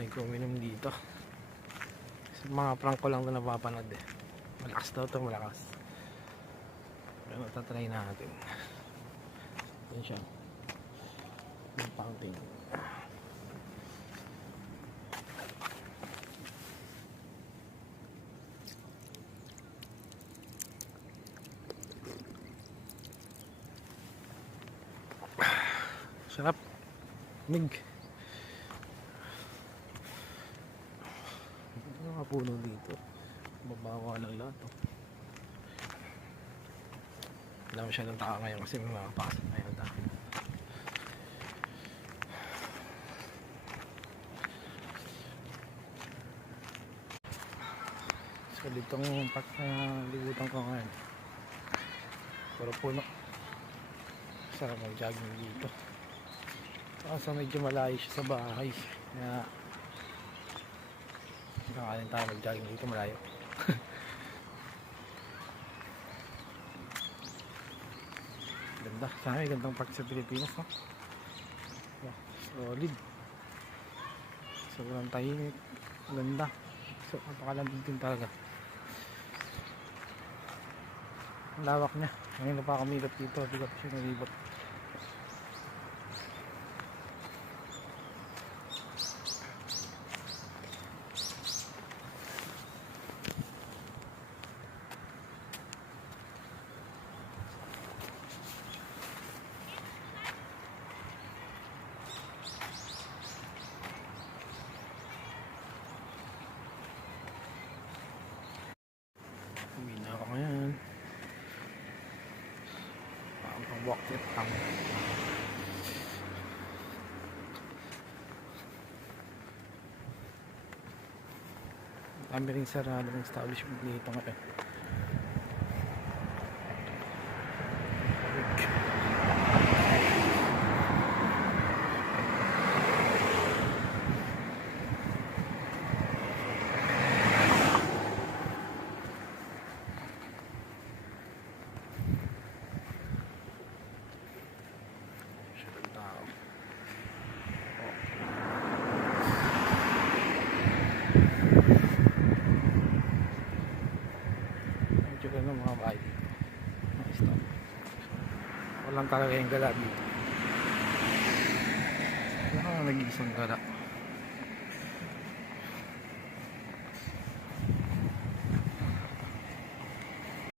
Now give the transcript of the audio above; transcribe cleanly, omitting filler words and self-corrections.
Try ko uminom dito. Sa mga prank ko lang ito napapanood eh. Malakas daw ito, malakas. Pero tatry natin. Yan siya. Yung fountain. Sarap. Mig. Mga puno dito. Mabawa lang lahat. Wala masyadong tao ngayon kasi may makapasok ngayon tao. So ditong park na libutan ko ngayon. Puro puno. Sarap mag-jogging dito. Kaso medyo malayo siya sa bahay. Kaya nakakain tayo mag-jogging dito, malayo. Ganda. Sana may gandang park sa Pilipinas, no? Solid. Sobrang tahimik. Ganda. So, napakalamig din talaga. Ang lawak niya. Ngayon na pa ako milap dito. Hindi ko pa siya nalibot. Uwi na ako ngayon. Ang pang-walk trip kami. Kami rin sarado ng establishment dito ngayon. Ng mga bahay dito. Stop. Walang talaga yung gala dito. Wala nag-iisang gala.